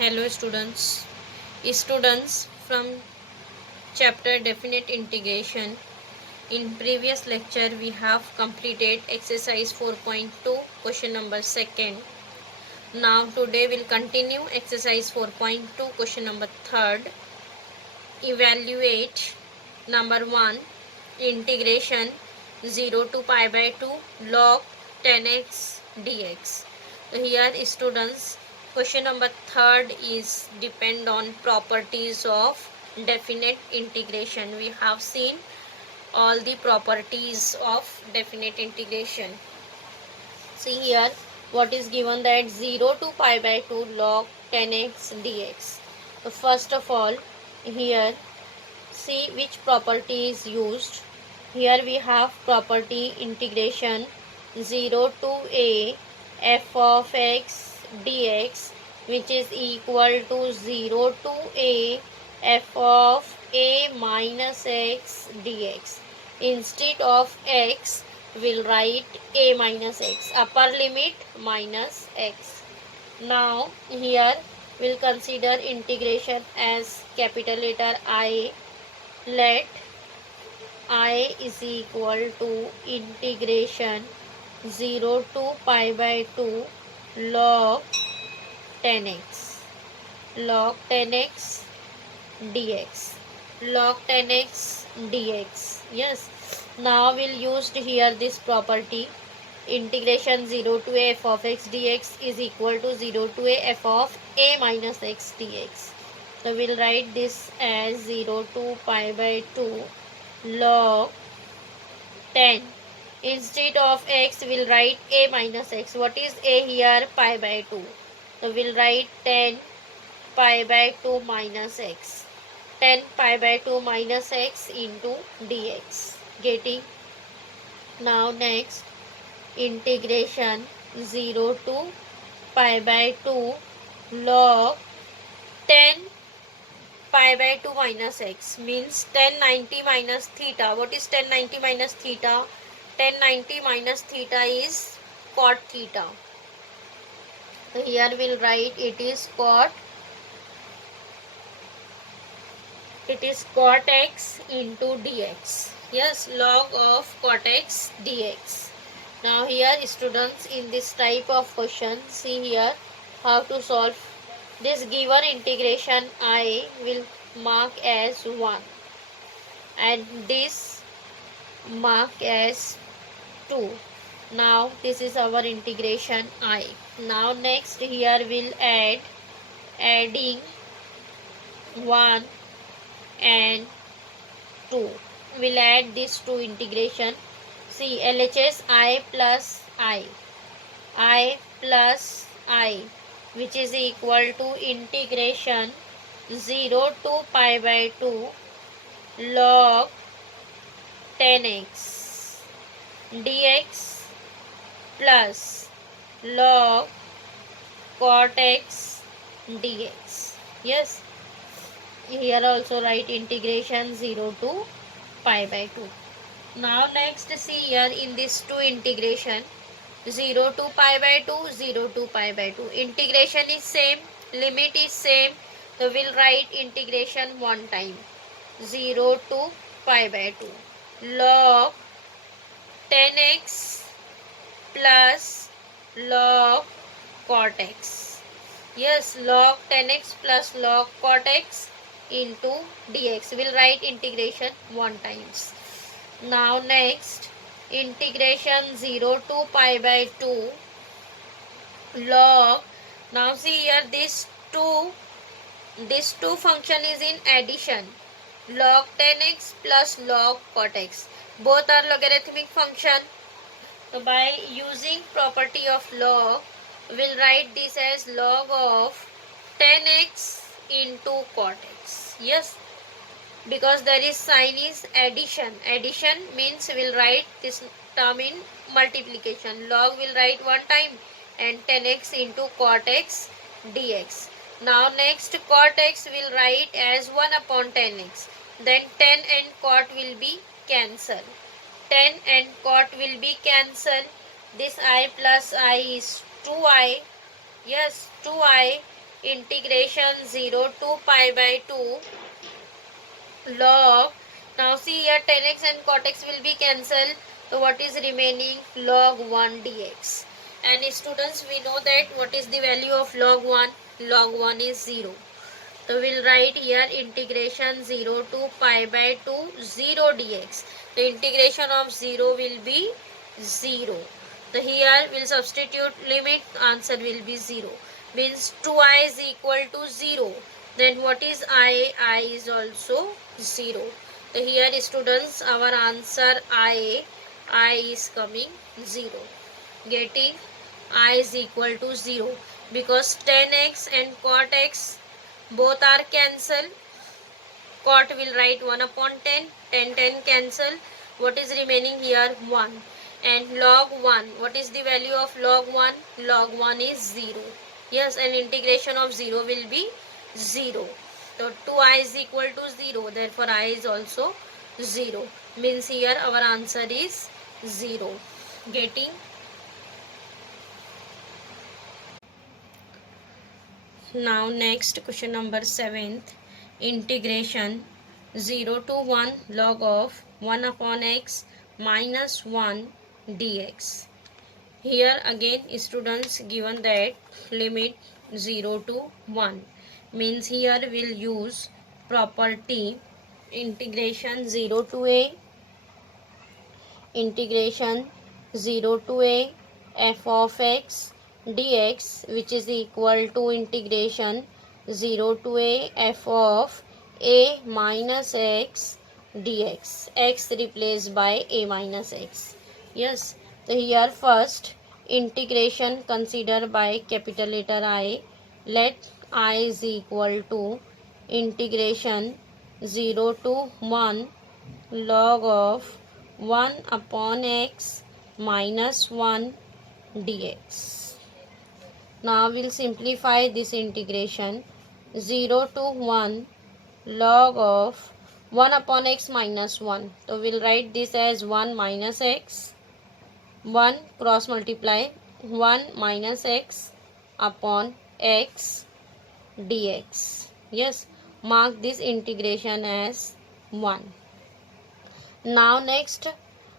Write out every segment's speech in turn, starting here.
Hello students from chapter definite integration. In previous lecture we have completed exercise 4.2 question number 2nd. Now today we'll continue exercise 4.2 question number 3rd. Evaluate number 1 integration 0 to pi by 2 log 10x dx. So here students, question number 3rd is depend on properties of definite integration. We have seen all the properties of definite integration. See here what is given, that 0 to pi by 2 log 10x dx. So first of all, here see which property is used. Here we have property integration 0 to a f of x dx, which is equal to 0 to a f of a minus x dx. Instead of x, we'll write a minus x, upper limit minus x. Now here we'll consider integration as capital letter I. Let I is equal to integration 0 to pi by 2 log 10x dx, log 10x dx. Yes, now we'll use here this property, integration 0 to a f of x dx is equal to 0 to a f of a minus x dx. So we'll write this as 0 to pi by 2 log 10. Instead of x, we'll write a minus x. What is a here? Pi by 2. So we'll write 10 pi by 2 minus x. 10 pi by 2 minus x into dx. Getting? Now next, integration 0 to pi by 2 log 10 pi by 2 minus x means 1090 minus theta. What is 1090 minus theta? 1090 minus theta is cot theta. So here we'll write it is cot x into dx. Yes, log of cot x dx. Now here students, in this type of question, see here how to solve. This given integration I will mark as 1 and this mark as 2. Now this is our integration I. Now next here we'll adding 1 and 2. We'll add this to integration. See, LHS I plus I plus I, which is equal to integration 0 to pi by 2 log 10x dx plus log cot x dx. Yes, here also write integration 0 to pi by 2. Now next see here in this 2 integration 0 to pi by 2, 0 to pi by 2. Integration is same, limit is same. So we'll write integration one time. 0 to pi by 2 log 10x plus log cot x. Yes, log 10x plus log cot x into dx. We'll write integration one times. Now next, integration 0 to pi by 2 log. Now see here this 2 function is in addition, log 10x plus log cot x. Both are logarithmic function. So by using property of log, we'll write this as log of 10x into cot x. Yes, because there is sign is addition. Addition means we'll write this term in multiplication. Log will write one time and 10x into cot x dx. Now next cot x will write as 1 upon 10x. Then 10 and cot will be cancelled. 10 and cot will be cancelled. This I plus I is 2i. Yes, 2i integration 0 to pi by 2 log. Now see here 10x and cot x will be cancelled. So what is remaining? Log 1 dx. And students, we know that what is the value of log 1? Log 1 is 0. So we'll write here integration 0 to pi by 2 0 dx. The integration of 0 will be 0. So here we'll substitute limit, answer will be 0. Means 2i is equal to 0. Then what is I? I is also 0. So here students, our answer I is coming 0. Getting I is equal to 0 because 10x and cot x both are cancelled. Cot will write 1 upon 10. 10 cancel. What is remaining here? 1. And log 1. What is the value of log 1? Log 1 is 0. Yes, and integration of 0 will be 0. So 2i is equal to 0. Therefore I is also 0. Means here our answer is 0. Getting? Now next question number 7th. Integration 0 to 1 log of 1 upon x minus 1 dx. Here again students given that limit 0 to 1. Means here we'll use property integration 0 to a f of x dx, which is equal to integration 0 to a f of a minus x dx. X replaced by a minus x. Yes. So here first integration consider by capital letter I. Let I is equal to integration 0 to 1 log of 1 upon x minus 1 dx. Now we'll simplify this integration 0 to 1 log of 1 upon x minus 1. So we'll write this as 1 minus x, 1 cross multiply 1 minus x upon x dx. Yes, mark this integration as 1. Now next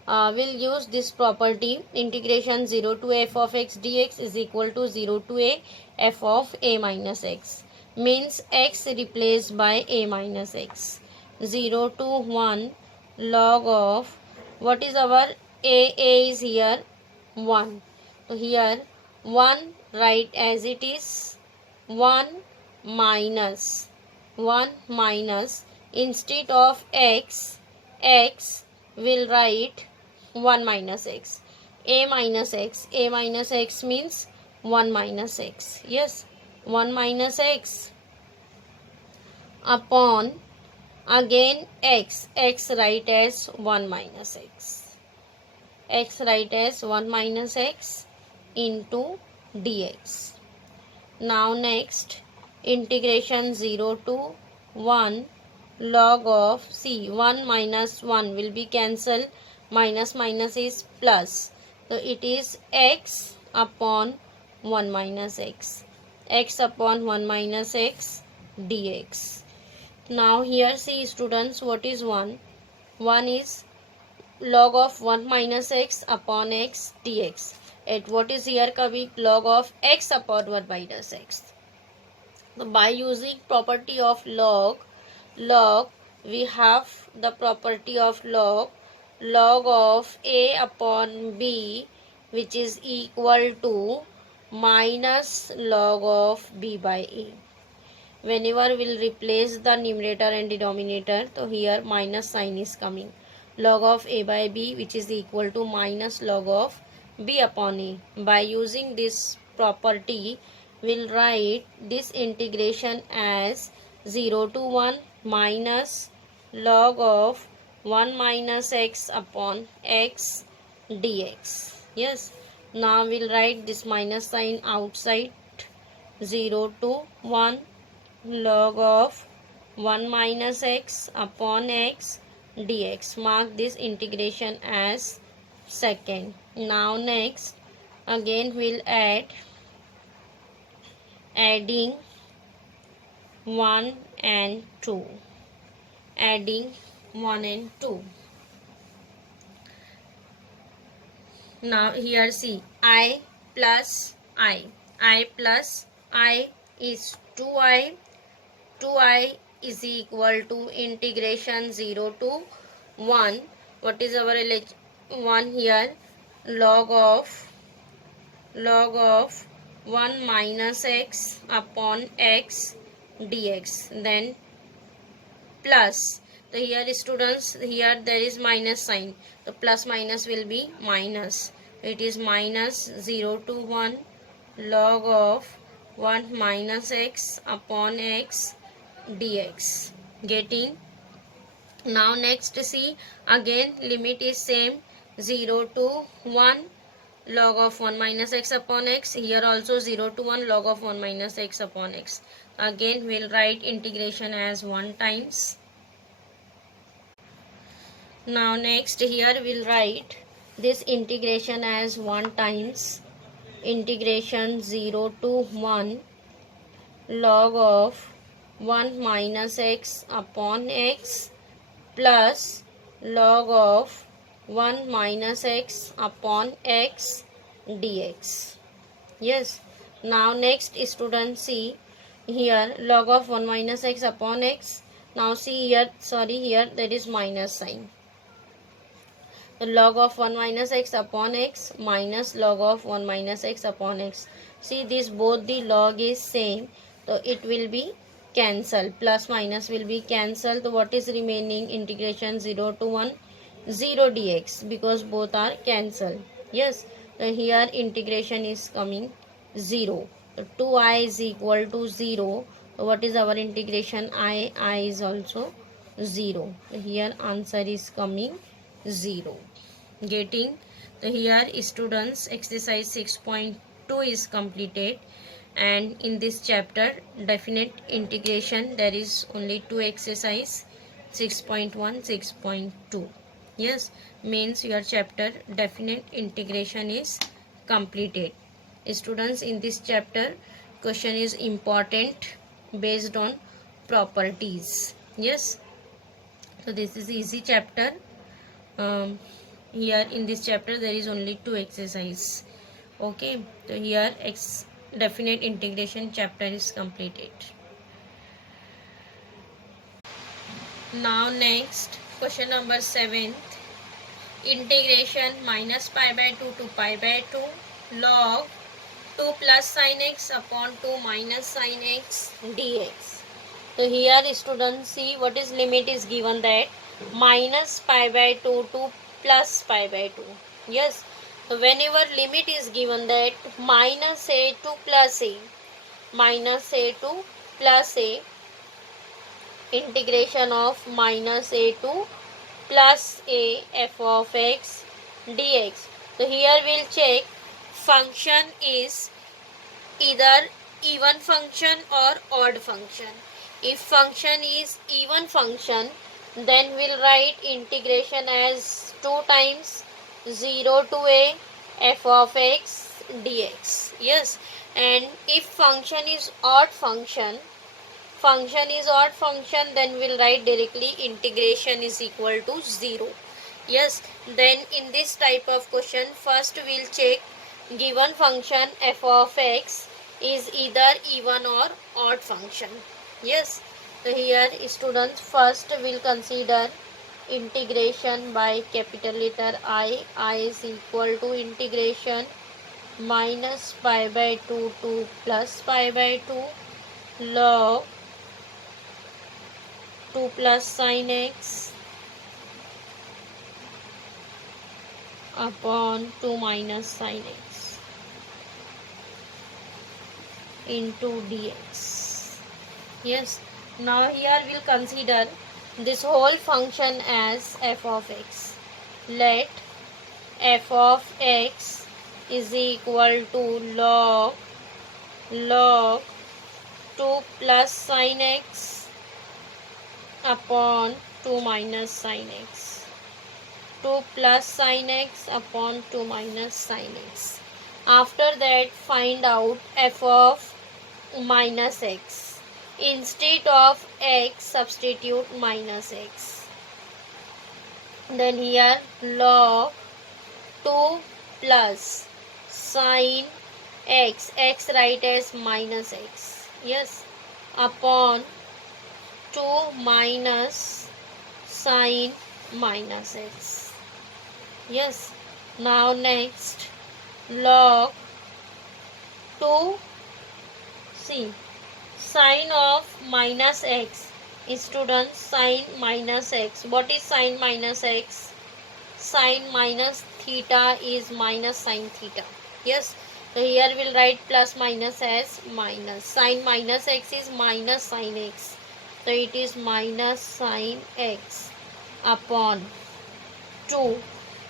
we'll use this property integration 0 to f of x dx is equal to 0 to a f of a minus x. Means x replaced by a minus x. 0 to 1 log of what is our a is here 1. So here 1 write as it is 1 minus instead of x will write 1 minus x. A minus x means 1 minus x. Yes, 1 minus x upon again x write as 1 minus x. X write as 1 minus x into dx. Now next integration 0 to 1 log of, see 1 minus 1 will be cancelled, minus is plus. So it is x upon 1 minus x. X upon 1 minus x dx. Now here see students what is 1? 1 is log of 1 minus x upon x dx. At what is here coming? Log of x upon 1 minus x. So by using property of log we have the property of log of a upon b, which is equal to minus log of b by a. Whenever we'll replace the numerator and denominator, so here minus sign is coming. Log of a by b, which is equal to minus log of b upon a. By using this property, we'll write this integration as 0 to 1 minus log of 1 minus x upon x dx. Yes, now we'll write this minus sign outside. 0 to 1 log of 1 minus x upon x dx. Mark this integration as second. Now next again we'll adding 1 and 2. Adding 1 and 2. Now here see, I plus I. I plus I is 2I. 2I is equal to integration 0 to 1. What is our 1 here? Log of 1 minus x upon x dx. Then plus. So here students, here there is minus sign. The plus minus will be minus. It is minus 0 to 1 log of 1 minus x upon x dx. Getting? Now next see, again limit is same, 0 to 1 log of 1 minus x upon x. Here also 0 to 1 log of 1 minus x upon x. Again we'll write integration as 1 times. Now next here we'll write this integration as 1 times integration 0 to 1 log of 1 minus x upon x plus log of 1 minus x upon x dx. Yes. Now next student see here log of 1 minus x upon x. Now see here, sorry, here there is minus sign. The log of 1 minus x upon x minus log of 1 minus x upon x. See, this both the log is same, so it will be cancelled. Plus minus will be cancelled. So what is remaining? Integration 0 to 1 0 dx, because both are cancelled. Yes, so here integration is coming 0. So 2I is equal to 0. So what is our integration? I is also 0. So here answer is coming 0. Getting? So here students exercise 6.2 is completed, and in this chapter definite integration there is only 2 exercise, 6.1 6.2. Yes, means your chapter definite integration is completed. Students, in this chapter question is important based on properties. Yes, so this is easy chapter. Here in this chapter there is only 2 exercise. Okay, so here definite integration chapter is completed. Now next question number 7, integration minus pi by 2 to pi by 2 log 2 plus sin x upon 2 minus sin x dx. So here students see what is limit is given, that minus pi by 2 to plus pi by 2. Yes, so whenever limit is given, that minus a to plus a, minus a to plus a, integration of minus a to plus a f of x dx. So here we'll check function is either even function or odd function. If function is even function, then we'll write integration as 2 times 0 to a f of x dx. Yes, and if function is odd function, then we'll write directly integration is equal to 0. Yes, then in this type of question, first we'll check given function f of x is either even or odd function. Yes, so here students first will consider integration by capital letter I is equal to integration minus pi by 2 to plus pi by 2 log 2 plus sin x upon 2 minus sin x into dx. Yes, now here we'll consider this whole function as f of x. Let f of x is equal to log 2 plus sin x upon 2 minus sin x. 2 plus sin x upon 2 minus sin x. After that, find out f of minus x. instead of x substitute minus x. Then here log 2 plus sin x, x write as minus x, yes, upon 2 minus sin minus x, yes. Now next log 2, see, sine of minus x, students, sine minus x, what is sine minus x? Sine minus theta is minus sine theta, yes. So here we'll write plus minus as minus, sine minus x is minus sine x, so it is minus sine x upon 2.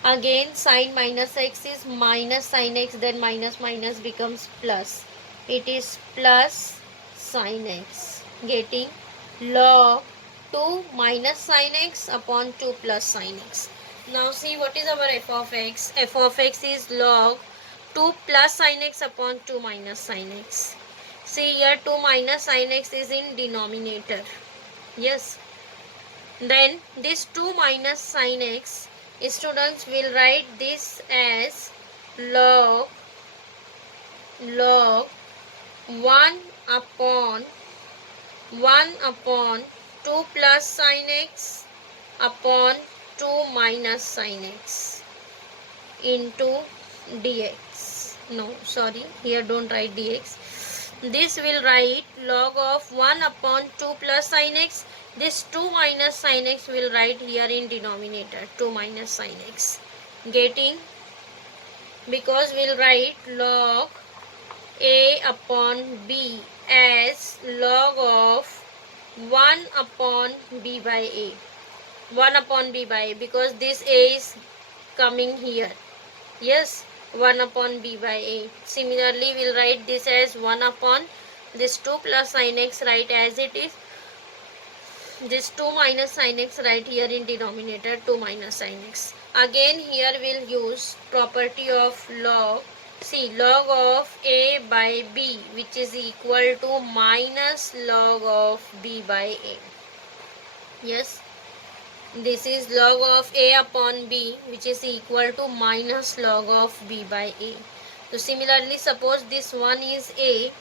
Again sine minus x is minus sine x, then minus minus becomes plus, it is plus sine x, getting log 2 minus sine x upon 2 plus sine x. Now see what is our f of x. F of x is log 2 plus sine x upon 2 minus sine x. See here 2 minus sine x is in denominator, yes. Then this 2 minus sine x, students will write this as log 1 upon 2 plus sine x upon 2 minus sine x into dx. No, sorry, here don't write dx. This will write log of 1 upon 2 plus sine x. This 2 minus sine x will write here in denominator 2 minus sine x, getting, because we'll write log a upon b as log of 1 upon b by a, 1 upon b by a, because this a is coming here, yes, 1 upon b by a. Similarly we'll write this as 1 upon this 2 plus sine x, write as it is, this 2 minus sine x right here in denominator 2 minus sine x. Again here we'll use property of log. See, log of a by b, which is equal to minus log of b by a, yes. This is log of a upon b, which is equal to minus log of b by a. So similarly, suppose this one is a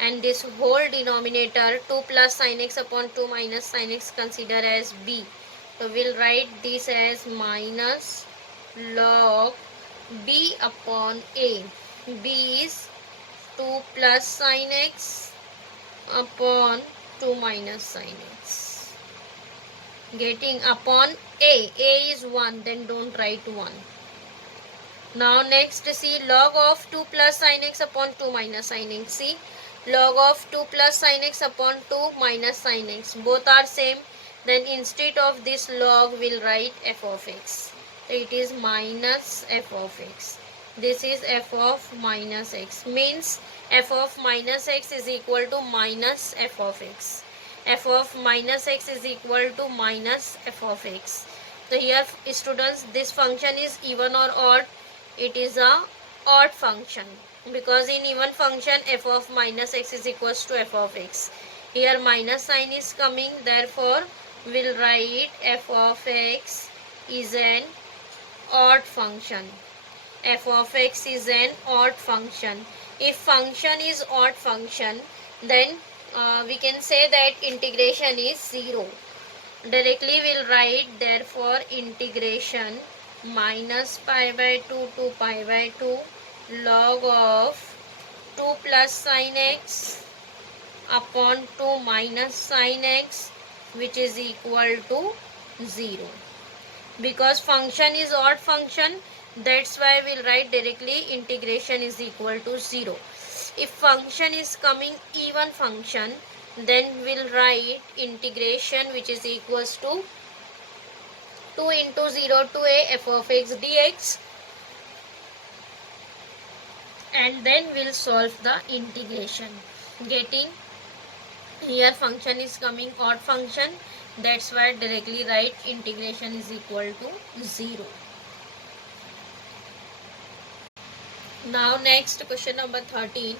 and this whole denominator 2 plus sine x upon 2 minus sine x consider as b. So we'll write this as minus log b upon a. b is 2 plus sine x upon 2 minus sine x, getting upon a. a is 1, then don't write 1. Now next see log of 2 plus sine x upon 2 minus sine x. See, log of 2 plus sine x upon 2 minus sine x, both are same. Then instead of this log we'll write f of x. So it is minus f of x. This is f of minus x, means f of minus x is equal to minus f of x. f of minus x is equal to minus f of x. So here students, this function is even or odd. It is a odd function, because in even function f of minus x is equals to f of x. Here minus sign is coming, therefore we'll write f of x is an odd function. f of x is an odd function. If function is odd function, then we can say that integration is 0. Directly we'll write therefore integration minus pi by 2 to pi by 2 log of 2 plus sin x upon 2 minus sin x, which is equal to 0. Because function is odd function, that's why we'll write directly integration is equal to 0. If function is coming even function, then we'll write integration which is equals to 2 into 0 to a f of x dx, and then we'll solve the integration, getting here function is coming odd function, that's why directly write integration is equal to 0. Now next question number 13,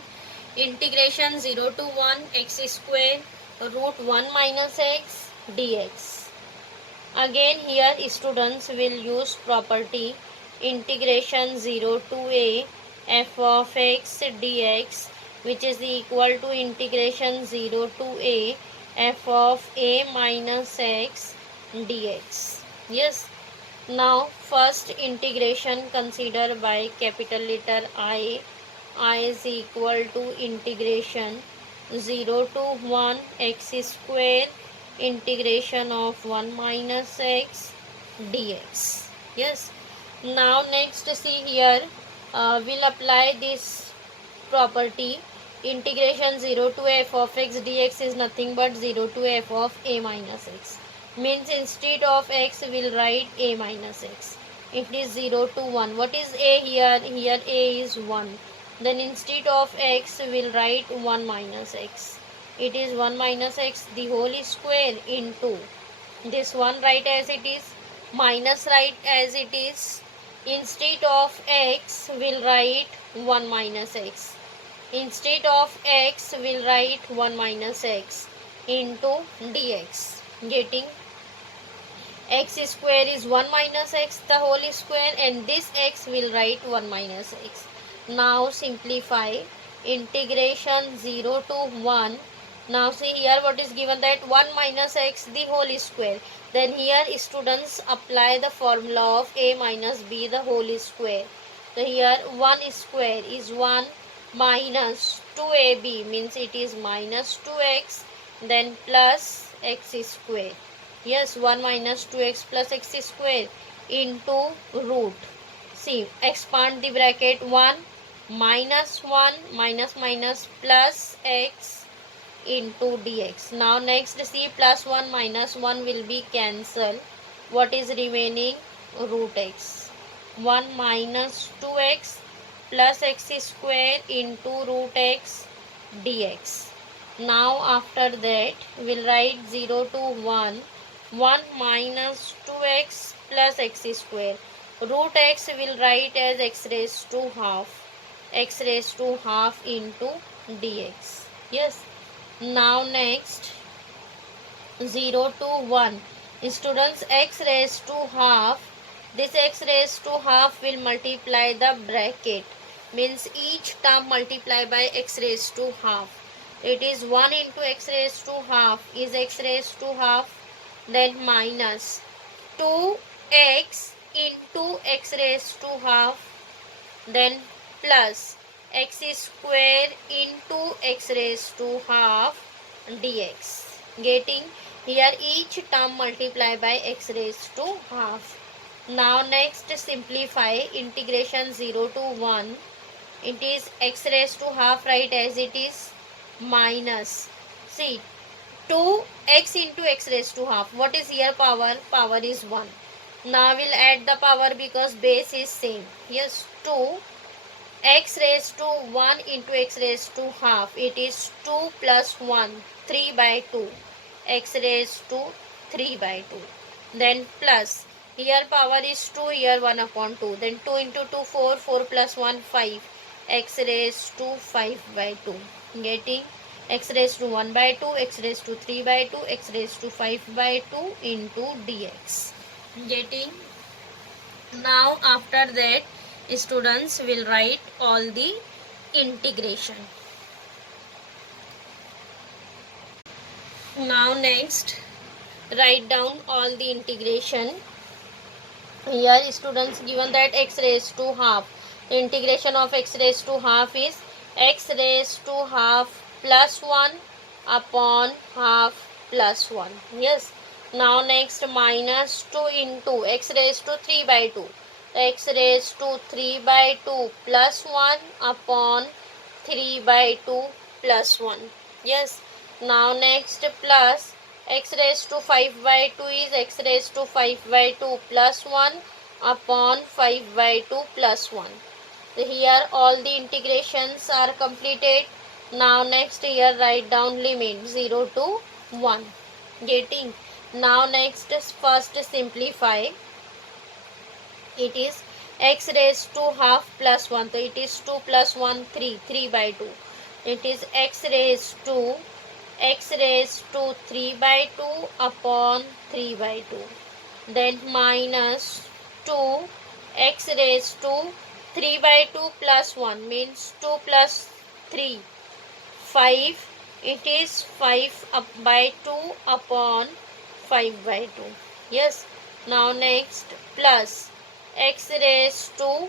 integration 0 to 1 x square root 1 minus x dx. Again here students will use property integration 0 to a f of x dx, which is equal to integration 0 to a f of a minus x dx. Yes. Now first integration consider by capital letter I. I is equal to integration 0 to 1 x square integration of 1 minus x dx. Yes. Now next see here, we'll apply this property. Integration 0 to f of x dx is nothing but 0 to f of a minus x. Means instead of x we'll write a minus x. It is 0 to 1. What is a here? Here a is 1. Then instead of x we'll write 1 minus x. It is 1 minus x the whole square into this 1 write as it is, minus write as it is. Instead of x we'll write 1 minus x. Instead of x we'll write 1 minus x into dx. Getting x square is 1 minus x the whole square, and this x will write 1 minus x. Now simplify integration 0 to 1. Now see here what is given, that 1 minus x the whole square. Then here students apply the formula of a minus b the whole square. So here 1 square is 1 minus 2ab, means it is minus 2x, then plus x square. Yes, 1 minus 2x plus x square into root. See, expand the bracket, 1 minus 1 minus minus plus x into dx. Now next see, plus 1 minus 1 will be cancelled. What is remaining? Root x. 1 minus 2x plus x square into root x dx. Now after that we'll write 0 to 1. 1 minus 2x plus x square. Root x will write as x raised to half. X raised to half into dx. Yes. Now next 0 to 1. Students, x raised to half. This x raised to half will multiply the bracket. Means each term multiply by x raised to half. It is 1 into x raised to half is x raised to half. Then minus 2x into x raised to half, then plus x square into x raised to half dx. Getting here each term multiply by x raised to half. Now next simplify integration 0 to 1. It is x raised to half, right as it is, minus, see, 2x into x raised to half. What is here power? Power is 1. Now we'll add the power because base is same. Yes, 2 x raised to 1 into x raised to half. It is 2 plus 1, 3 by 2. X raised to 3 by 2. Then plus, here power is 2, here 1 upon 2. Then 2 into 2, 4, 4 plus 1, 5. X raised to 5 by 2. Getting x raised to 1 by 2, x raised to 3 by 2, x raised to 5 by 2 into dx. Getting. Now after that students will write all the integration. Now next write down all the integration. Here students given that x raised to half. The integration of x raised to half is x raised to half plus 1 upon half plus 1. Yes. Now next minus 2 into x raised to 3 by 2. X raised to 3 by 2 plus 1 upon 3 by 2 plus 1. Yes. Now next plus x raised to 5 by 2 is x raised to 5 by 2 plus 1 upon 5 by 2 plus 1. So here all the integrations are completed. Now next here write down limit 0 to 1. Getting. Now next first simplify. It is x raised to half plus 1. So it is 2 plus 1, 3. 3 by 2. It is x raised to x raised to 3 by 2 upon 3 by 2. Then minus 2 x raised to 3 by 2 plus 1 means 2 plus 3, 5. It is 5 up by 2 upon 5 by 2. Yes. Now next plus x raised to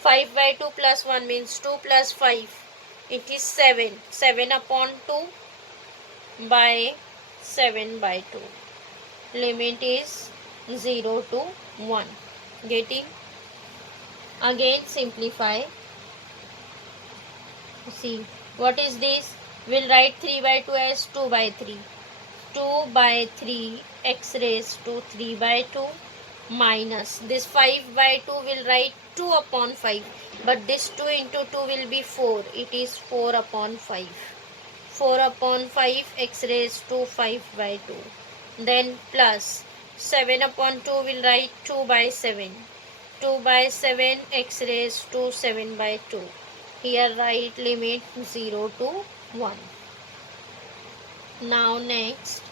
5 by 2 plus 1 means 2 plus 5. It is 7. 7 upon 2 by 7 by 2. Limit is 0 to 1. Getting? Again simplify. See, what is this? We'll write 3 by 2 as 2 by 3. 2 by 3 x raised to 3 by 2 minus this 5 by 2 will write 2 upon 5, but this 2 into 2 will be 4. It is 4 upon 5. 4 upon 5 x raised to 5 by 2. Then plus 7 upon 2 will write 2 by 7. 2 by 7 x raised to 7 by 2. Here write limit 0 to 1. Now next,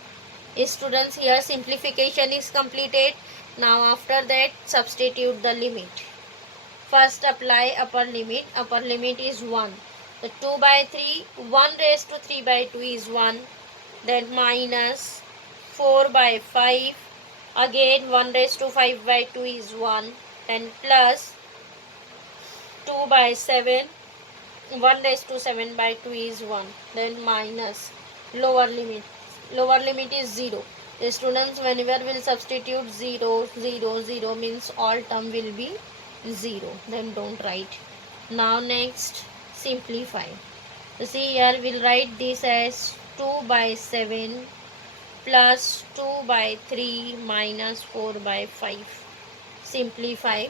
students, here simplification is completed. Now after that substitute the limit. First apply upper limit. Upper limit is 1. The 2 by 3, 1 raised to 3 by 2 is 1. Then minus 4 by 5. Again 1 raised to 5 by 2 is 1. Then plus 2 by 7. 1 raised to 7 by 2 is 1. Then minus lower limit. Lower limit is 0. The students, whenever will substitute 0, 0, 0 means all term will be 0. Then don't write. Now next simplify. So see, here we'll write this as 2 by 7 plus 2 by 3 minus 4 by 5. Simplify.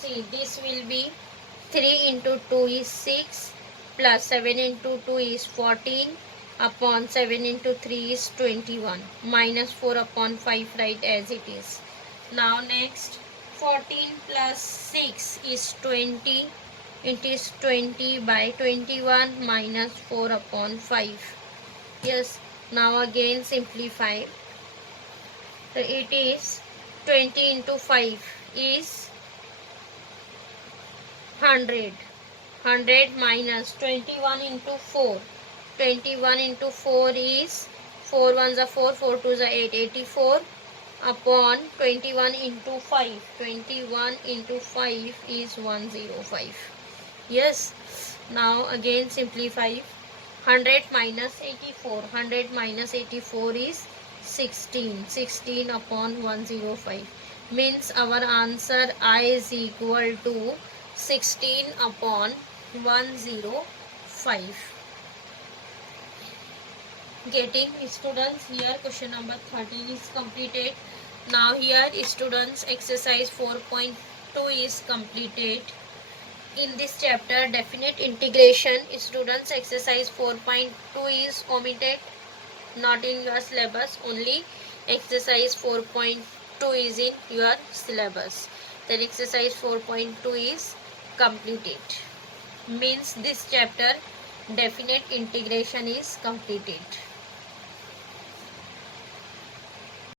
See, this will be 3 into 2 is 6 plus 7 into 2 is 14 upon 7 into 3 is 21 minus 4 upon 5 write as it is. Now next 14 plus 6 is 20. It is 20 by 21 minus 4 upon 5. Yes. Now again simplify. So it is 20 into 5 is 100. 100 minus 21 into 4. 21 into 4 is 4 ones are 4, 4 twos are 8. 84 upon 21 into 5. 21 into 5 is 105. Yes. Now again simplify. 100 minus 84. 100 minus 84 is 16. 16 upon 105. Means our answer I is equal to 16 upon 105. Getting, students? Here question number 13 is completed. Now here students exercise 4.2 is completed. In this chapter definite integration, students exercise 4.2 is omitted, not in your syllabus. Only exercise 4.2 is in your syllabus. Then exercise 4.2 is completed. Means this chapter definite integration is completed.